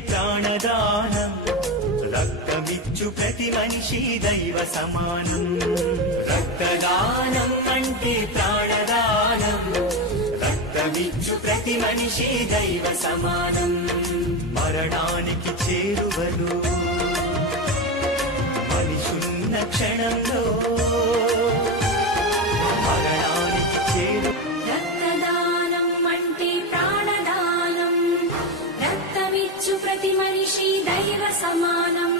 ప్రాణదానం రక్తమిచ్చు ప్రతి మనిషి దైవ సమానం రక్తదానం అంటే ప్రాణదానం రక్తమిచ్చు ప్రతి మనిషి దైవ సమానం మరణానికి చేరువలు మనిషున్న క్షణంలో మరణానికి చేరు రక్తదానం అంటే ప్రాణదానం రక్తమిచ్చు ప్రతి మనిషి దైవ సమానం